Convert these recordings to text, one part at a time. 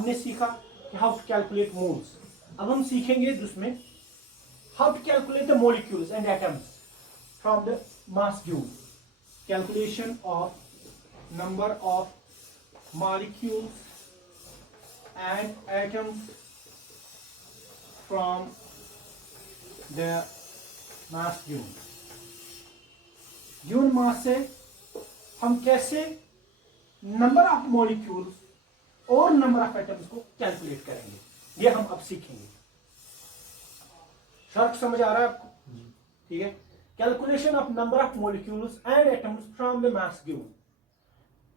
हमने सीखा कि हाउ टू कैलकुलेट मोल्स। अब हम सीखेंगे उसमें how to calculate the molecules and atoms from the mass given. Calculation of number of molecules and atoms from the mass given. Given mass से हम कैसे नंबर ऑफ मॉलिक्यूल्स और number of atoms को calculate करेंगे, ये हम अब सीखेंगे। शर्त समझ आ रहा है आपको? ठीक है। Calculation of number of molecules and atoms from the mass given.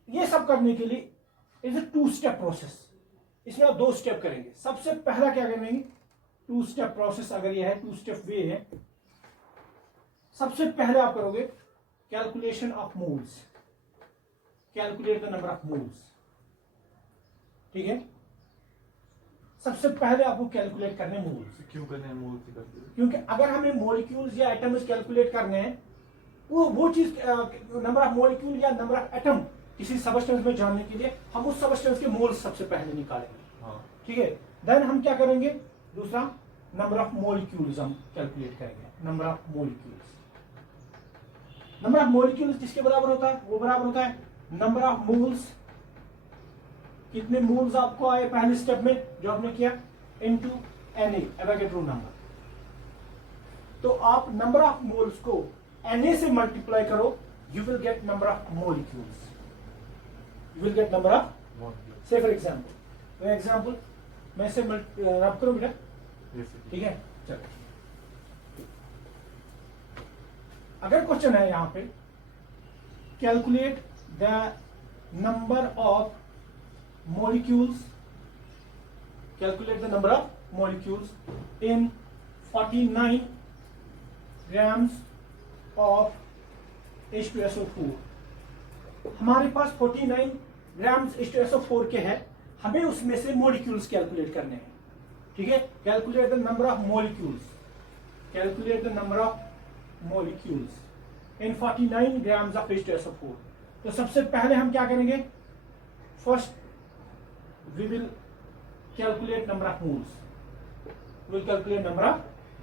ये सब करने के लिए इज अ 2 स्टेप प्रोसेस। इसमें आप 2 स्टेप करेंगे। सबसे पहला क्या करेंगे, 2 स्टेप प्रोसेस। अगर ये है 2 स्टेप वे है, सबसे पहले आप करोगे calculation of moles, calculate the number of moles. ठीक है। सबसे पहले आपको कैलकुलेट करने मोल्स। क्यों करने हैं मोल्स? क्योंकि अगर हमें मॉलिक्यूल्स या एटम्स कैलकुलेट करने हैं, वो चीज नंबर ऑफ मॉलिक्यूल या नंबर ऑफ एटम किसी सबस्टेंस में जानने के लिए हम उस सबस्टेंस के मोल्स सबसे पहले निकालेंगे। हाँ। ठीक है। देन हम क्या करेंगे, दूसरा नंबर ऑफ मॉलिक्यूल्स हम कैलकुलेट करेंगे। Number of molecules, number of molecules किसके बराबर होता है? वो बराबर होता है नंबर ऑफ मोल्स। कितने मोल्स आपको आए पहले स्टेप में जो आपने किया, इनटू Na, एवोगैड्रो नंबर। तो आप नंबर ऑफ मोल्स को Na से मल्टीप्लाई करो, you will get number of molecules, you will get number of. से फॉर एग्जाम्पल मैं से रब करूं बेटा, ठीक है। चलो, अगर क्वेश्चन है यहां पे calculate the number of molecules, calculate the number of molecules in 49 grams of H2SO4। हमारे पास 49 ग्राम्स H2SO4 के हैं, हमें उसमें से molecules कैलकुलेट करने हैं। ठीक है। Calculate the number of molecules, calculate the number of molecules in 49 grams of H2SO4। तो सबसे पहले हम क्या करेंगे, first we will calculate number of moles, we will calculate number of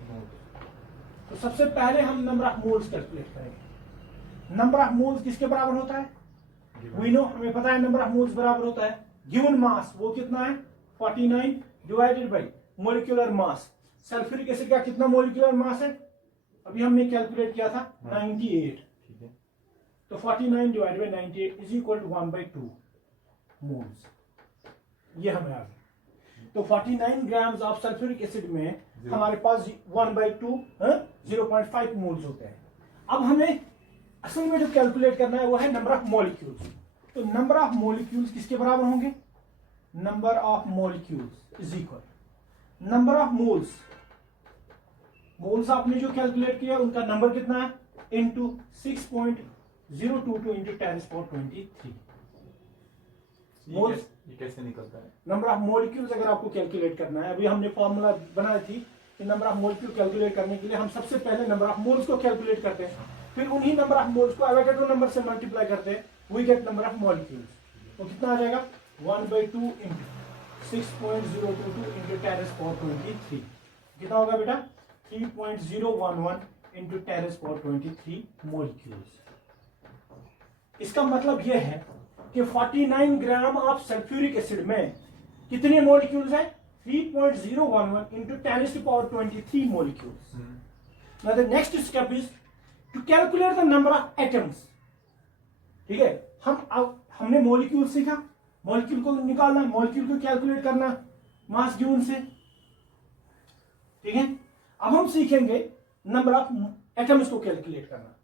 moles। तो सबसे पहले हम नंबर ऑफ मोल्स कैलकुलेट करेंगे। नंबर ऑफ मोल्स किसके बराबर होता है? वी नो, हमें पता है नंबर ऑफ मोल्स बराबर होता है गिवन मास। वो कितना है? 49 divided bye molecular mass. Sulphuric acid का कितना मोलिकुलर मास है? अभी हमने कैलकुलेट किया था 98। ठीक है। तो 49 divided by 98 is equal to 1/2 moles. ये हमें आ गया। तो 49 ग्राम्स ऑफ सल्फ्यूरिक एसिड में हमारे पास 1/2 0.5 मोल्स होते हैं। अब हमें असल में जो कैलकुलेट करना है वो है नंबर ऑफ मॉलिक्यूल्स। तो नंबर ऑफ मॉलिक्यूल्स किसके बराबर होंगे? Number of molecules is equal number of moles. Moles आपने जो कैलकुलेट किया उनका नंबर कितना है? Into 6.022 into 10⁻23। मोल्स ये कैसे निकलता है? नंबर ऑफ मॉलिक्यूल्स अगर आपको कैलकुलेट करना है, अभी हमने फॉर्मूला बनाई थी कि नंबर ऑफ मॉलिक्यूल कैलकुलेट करने के लिए हम सबसे पहले नंबर ऑफ मोल्स को कैलकुलेट करते हैं, फिर उन्हीं नंबर ऑफ मोल्स को एवोगैड्रो नंबर से मल्टीप्लाई करते हैं, we get number of molecules. तो कितना आ जाएगा? 1/2 इंटू 6.022 इंटू 10⁻23। कितना होगा बेटा? 3.011 इंटू 10⁻23 मॉलिक्यूल्स। इसका मतलब यह है कि 49 ग्राम ऑफ सल्फ्यूरिक एसिड में कितने मॉलिक्यूल्स हैं? 3.011 into 10⁻23 molecules. Now the next step is to calculate the number of atoms. ठीक है। हमने मॉलिक्यूल सीखा, मॉलिक्यूल को निकालना, मॉलिक्यूल को कैलकुलेट करना मास गिवन से। ठीक है। अब हम सीखेंगे नंबर ऑफ एटम्स को कैलकुलेट करना।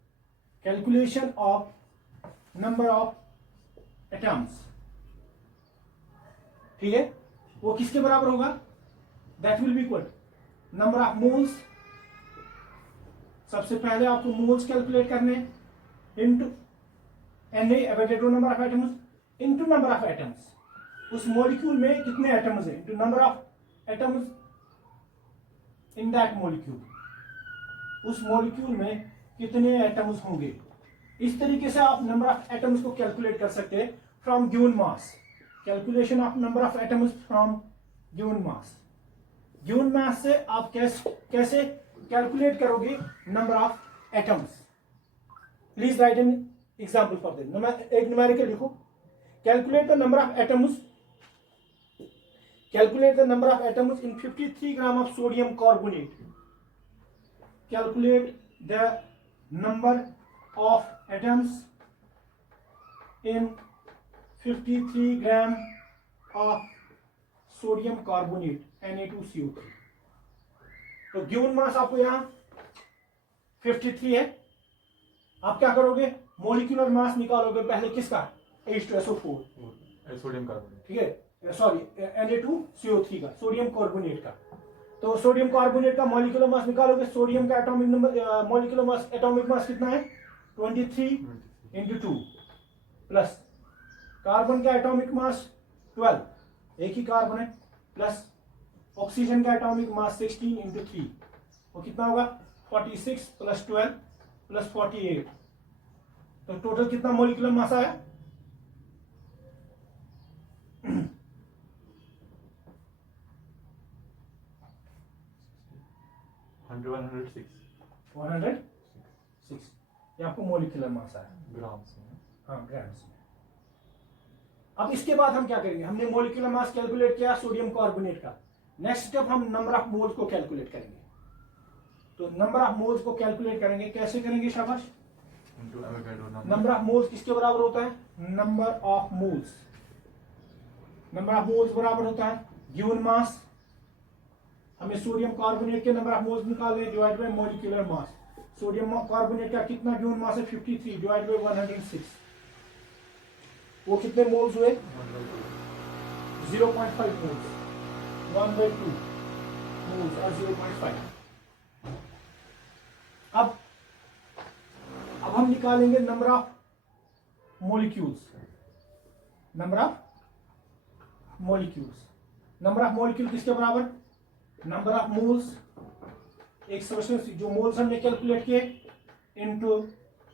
Calculation of number of atoms. ठीक है। वो किसके बराबर होगा? That will be equal number of moles. सबसे पहले आपको मोल्स कैलकुलेट करने into Na, Avogadro number of atoms into number of atoms. उस मॉलिक्यूल में कितने एटम्स हैं into number of atoms in that molecule. उस मॉलिक्यूल में कितने एटम्स होंगे। इस तरीके से आप नंबर ऑफ एटम्स को कैलकुलेट कर सकते हैं from given mass. Calculation of number of atoms from given mass. Given mass से आप कैसे कैलकुलेट करोगे number of atoms. Please right an example for this. एक न्यूमेरिकल लिखो। Calculate the number of atoms in 53 gram of sodium carbonate. Calculate the number of atoms in 53 gram of sodium carbonate Na2CO3। तो given mass आपको यहां 53 है। आप क्या करोगे, molecular mass निकालोगे पहले किसका, H2SO4, सोडियम कार्बोनेट, ठीक है, सॉरी Na2CO3 का, सोडियम कार्बोनेट का। तो सोडियम कार्बोनेट का मॉलिक्यूलर मास निकालोगे। सोडियम का atomic number, molecular mass, atomic mass कितना है 23 × 2 प्लस कार्बन का एटॉमिक मास 12, एक ही कार्बन है, प्लस ऑक्सीजन का एटॉमिक मास 16 × 3, वो कितना होगा 46 + 12 + 48। तो टोटल कितना मॉलिक्यूलर मास आया 106। ये आपको मॉलिक्यूलर मास आया ग्राम्स में। हाँ, ग्राम्स में। अब इसके बाद हम क्या करेंगे, हमने मॉलिक्यूलर मास कैलकुलेट किया सोडियम कार्बोनेट का। नेक्स्ट स्टेप हम नंबर ऑफ मोल्स को कैलकुलेट करेंगे। तो नंबर ऑफ मोल्स को कैलकुलेट करेंगे, कैसे करेंगे शाबाश। नंबर ऑफ मोल्स किसके बराबर होता है, number of moles. Number of moles बराबर होता है गिवन मास, हमें सोडियम कार्बोनेट के नंबर ऑफ मोल्स निकालने, divide by molecular mass. Sodium carbonate का कितना गिवन मास है 53, डिवाइड बाय 106, वो कितने मोल्स हुए 0.5 मोल्स, 1/2 मोल्स और 0.5। अब हम निकालेंगे number of molecules. Number of molecule किसके बराबर, नंबर ऑफ मोल्स, एक सब्सटेंस जो मोल्स हमने कैलकुलेट किए into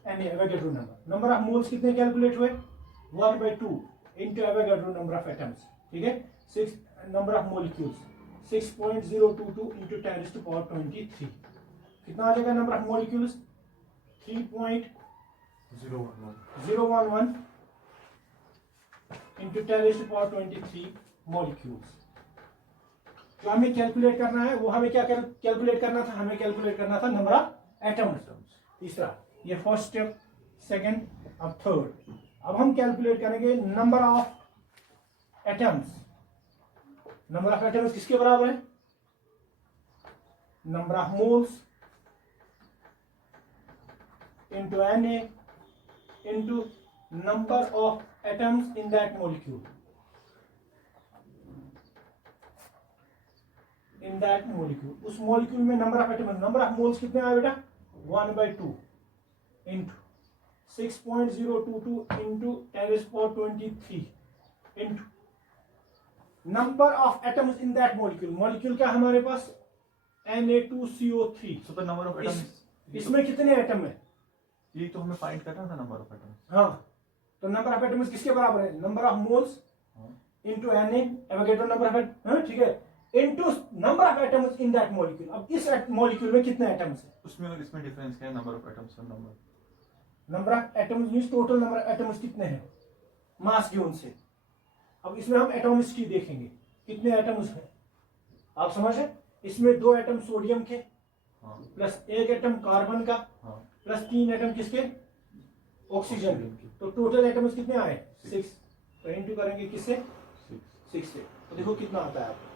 Avogadro number. Number of moles कितने कैलकुलेट हुए 1/2 into Avogadro number of atoms, ठीक है। 6 नंबर ऑफ मॉलिक्यूल्स 6.022 इनटू 10⁻23, कितना आ जाएगा number of molecules 3.011 into 10⁻23 molecules. जो हमें कैलकुलेट करना है वो हमें क्या कैलकुलेट करना था, हमें कैलकुलेट करना था नंबर ऑफ एटम्स। तीसरा, ये फर्स्ट स्टेप, सेकंड, अब थर्ड। अब हम कैलकुलेट करेंगे number of atoms. Number of atoms किसके बराबर है, number of moles into Na into number of atoms in that molecule. In that molecule, उस मॉलिक्यूल में number of atoms, number of moles कितने आए बेटा 1/2 into 6.022 into 10⁻23 into number of atoms in that molecule. Molecule का हमारे पास Na2CO3। So the number of atoms, इसमें कितने atom है, ये तो हमें फाइंड करना था नंबर ऑफ एटम्स। हाँ, तो नंबर ऑफ एटम्स किसके बराबर है, number of moles into Na Avogadro number of, ठीक है, into number of atoms in that molecule. अब इस मॉलिक्यूल में कितने एटम्स हैं, उसमें और इसमें डिफरेंस क्या है, नंबर ऑफ एटम्स और number of atoms means total number of atoms कितने हैं मास गिवन से। अब इसमें हम एटॉमिसिटी देखेंगे कितने एटम्स हैं, आप समझ रहे, इसमें 2 एटम सोडियम के, प्लस 1 एटम कार्बन का, प्लस 3 एटम किसके ऑक्सीजन के। तो टोटल एटम्स कितने आए 6। तो इनटू करेंगे किससे 6 से, तो देखो कितना आता है आपको।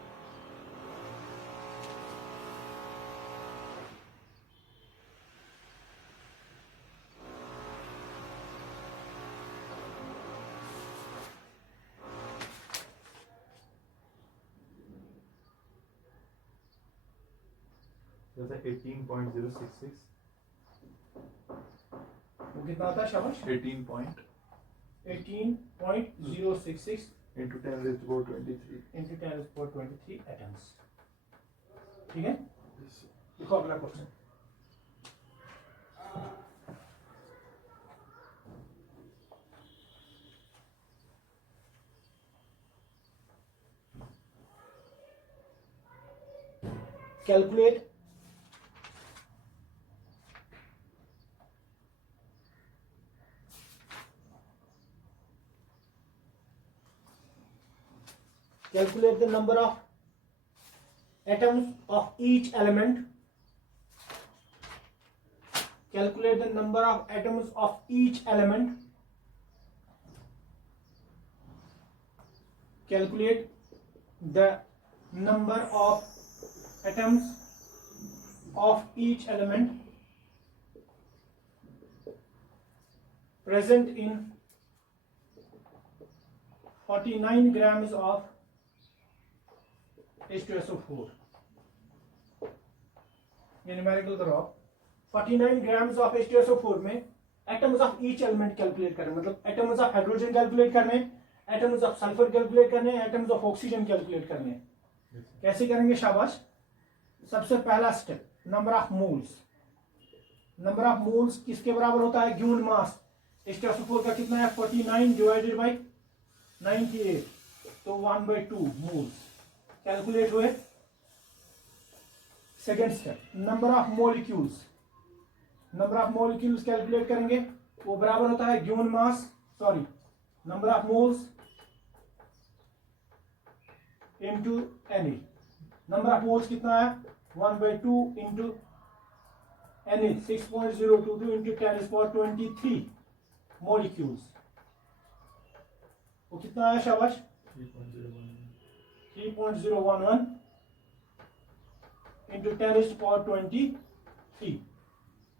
जैसे 18.066, वो कितना आता है शाबाश 18.066 into 10⁻23 इंटू 10⁻23 एटम्स, ठीक है। देखो अगला question, calculate the number of atoms of each element. Calculate the number of atoms of each element. Calculate the number of atoms of each element present in 49 grams of H2SO4. ये numerical करो आप 49 grams of H2SO4 में atoms of each element calculate करने, मतलब atoms of hydrogen calculate करने, atoms of sulphur calculate करने, atoms of oxygen calculate करने। कैसे करेंगे शाबाश? सबसे पहला step, number of moles. Number of moles किसके बराबर होता है? गिवन मास H2SO4 का कितना है? 49 डिवाइडेड बाई 98, तो 1/2 मोल्स कैलकुलेट हुए। Second step, number of molecules. Number of molecules calculate करेंगे, वो बराबर होता है given mass, sorry number of moles into Na। Number of moles कितना है? 1/2 इंटू Na, 6.022 इंटू 10⁻23 मॉलिक्यूल्स। वो कितना है शाबाश? 3.011 इंटू 10⁻23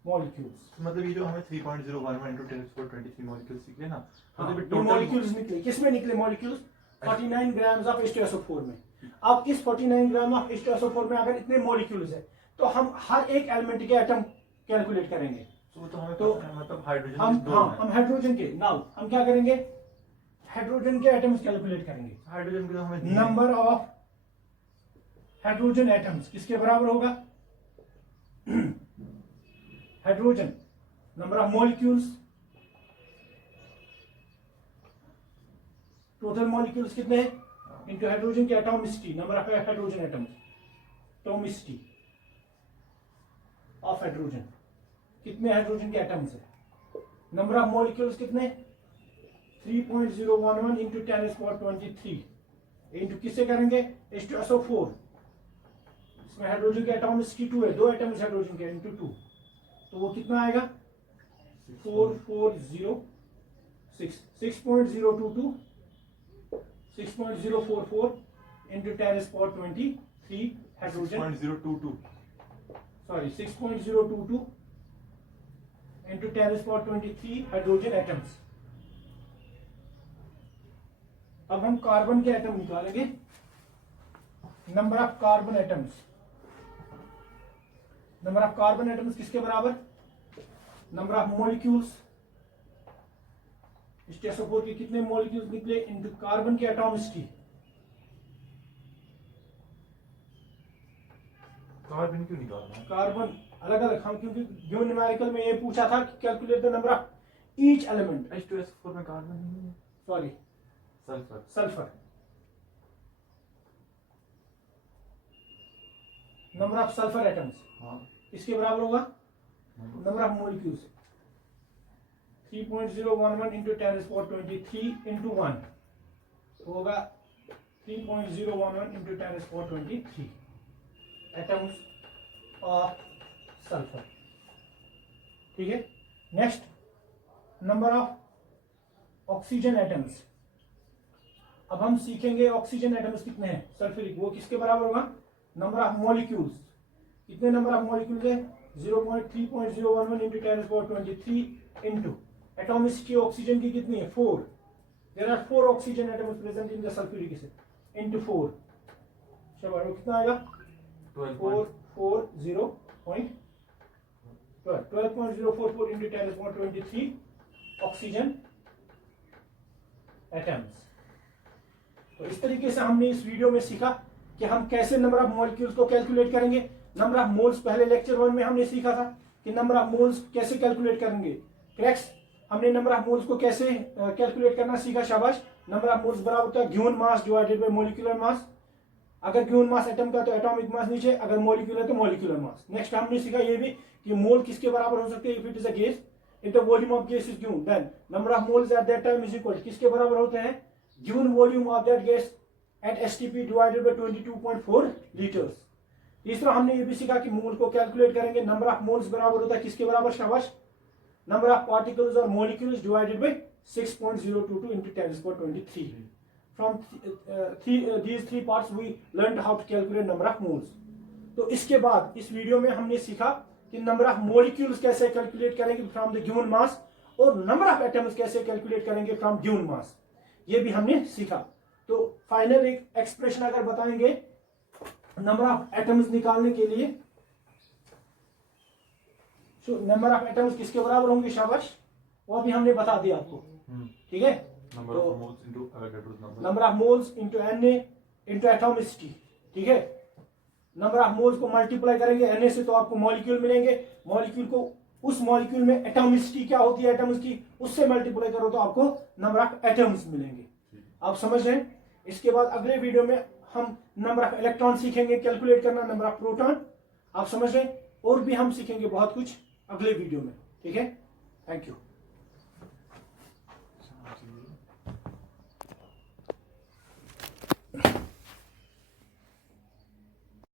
मॉलिक्यूल्स। मतलब ये जो हमें 3.011 into 10⁻23 मॉलिक्यूल्स निकले ना, हाँ, मतलब ये टोटल मॉलिक्यूल्स निकले। किसमें निकले मॉलिक्यूल्स? 49 ग्राम्स ऑफ H2SO4 में। अब इस 49 ग्राम ऑफ H2SO4 में अगर इतने मॉलिक्यूल्स है तो हम हर एक एलिमेंट के एटम कैलकुलेट करेंगे। तो हमें तो पता है, मतलब हाइड्रोजन हम हाइड्रोजन के, नाउ हम क्या करेंगे? हाइड्रोजन के एटम्स कैलकुलेट करेंगे। हाइड्रोजन के तो हमें नंबर ऑफ हाइड्रोजन एटम्स किसके बराबर होगा? Hydrogen, number of molecules, total molecules कितने हैं इनटू हाइड्रोजन की atomicity, number of hydrogen atoms, atomicity of hydrogen, कितने हाइड्रोजन के एटम्स है। नंबर ऑफ मॉलिक्यूल्स कितने? 3.011 इंटू 10⁻23 इंटू किससे करेंगे? H2SO4। इसमें हाइड्रोजन की एटॉमिसिटी 2 है, 2 एटम्स हाइड्रोजन के, इंटू 2, तो वो कितना आएगा? 4406, 6.022 6.044 into 10⁻23 hydrogen, 6.022 sorry 6.022 into 10⁻23 hydrogen atoms. अब हम कार्बन के एटम निकालेंगे। Number of carbon atoms, number of carbon atoms किसके बराबर? नंबर ऑफ मॉलिक्यूल्स, H2SO4 के कितने मॉलिक्यूल्स निकले इनटू कार्बन की एटॉमिसिटी। कार्बन क्यों निकालना है? कार्बन अलग अलग, हम क्योंकि गिवन न्यूमेरिकल में ये पूछा था कि calculate the number of each element. H2SO4 में कार्बन नहीं है, sorry sulphur. Sulphur. Number of sulphur atoms हाँ, किसके बराबर होगा? Number of molecules 3.011 into 10⁻23 into 1 होगा 3.011 इंटू 10⁻23 एटम्स ऑफ सल्फर। ठीक है। Next, number of oxygen atoms. अब हम सीखेंगे ऑक्सीजन एटम्स कितने हैं सल्फ्यूरिक, वो किसके बराबर होगा? नंबर ऑफ मॉलिक्यूल्स, कितने नंबर ऑफ मॉलिक्यूल्स है? 0.3.011 इंटू 10⁻23 इंटू एटॉमिसिटी ऑक्सीजन की कितनी है? 4। There are 4 oxygen atoms present in the sulphuric acid into 4। चलो वो कितना आएगा? 12.044 इंटू 10⁻23 ऑक्सीजन एटम्स। तो इस तरीके से हमने इस वीडियो में सीखा कि हम कैसे नंबर ऑफ मॉलिक्यूल्स को कैलकुलेट करेंगे। नंबर ऑफ मोल्स पहले लेक्चर 1 में हमने सीखा था कि नंबर ऑफ मोल्स कैसे कैलकुलेट करेंगे। करेक्ट, हमने नंबर ऑफ मोल्स को कैसे कैलकुलेट करना सीखा। शाबाश। नंबर ऑफ मोल्स बराबर होता है given mass divided by molecular mass. अगर गिवन मास एटम का तो एटॉमिक मास नीचे, अगर मॉलिक्यूल है तो मॉलिक्यूलर मास। नेक्स्ट हमने सीखा ये भी कि मोल किसके बराबर हो सकते हैं, if it is a gas, if the volume of gas is given, then number of moles at that time is equal, किसके बराबर होते हैं, given volume of that gas at STP divided by 22.4 litres. तीसरा हमने ये भी सीखा कि मोल को कैलकुलेट करेंगे, नंबर ऑफ मोल्स बराबर होता है किसके बराबर, शाबाश, नंबर ऑफ पार्टिकल्स और molecules divided by 6.022 into 10^23. From these three parts we learned how to calculate number of moles. तो इसके बाद इस वीडियो में हमने सीखा कि नंबर ऑफ मॉलिक्यूल्स कैसे कैलकुलेट करेंगे फ्रॉम द गिवन मास, और नंबर ऑफ एटम्स कैसे कैलकुलेट करेंगे फ्रॉम गिवन मास, ये भी हमने सीखा। तो फाइनल एक एक्सप्रेशन अगर बताएंगे नंबर ऑफ एटम्स निकालने के लिए, तो नंबर ऑफ एटम्स किसके बराबर होंगे, शाबाश, वो अभी हमने बता दिया आपको, ठीक है। Number of moles into Avogadro's number. Number of moles into Na into atomicity, ठीक है। नंबर ऑफ मोल्स को मल्टीप्लाई करेंगे Na से तो आपको मॉलिक्यूल मिलेंगे, मॉलिक्यूल को उस मॉलिक्यूल में एटॉमिसिटी क्या होती है एटम्स की, उससे मल्टीप्लाई करो तो आपको नंबर ऑफ एटम्स मिलेंगे। आप समझ रहे हैं। इसके बाद अगले वीडियो में हम नंबर ऑफ इलेक्ट्रॉन सीखेंगे कैलकुलेट करना, नंबर ऑफ प्रोटॉन, आप समझ रहे हैं, और भी हम सीखेंगे बहुत कुछ अगले वीडियो में, ठीक है। Thank you.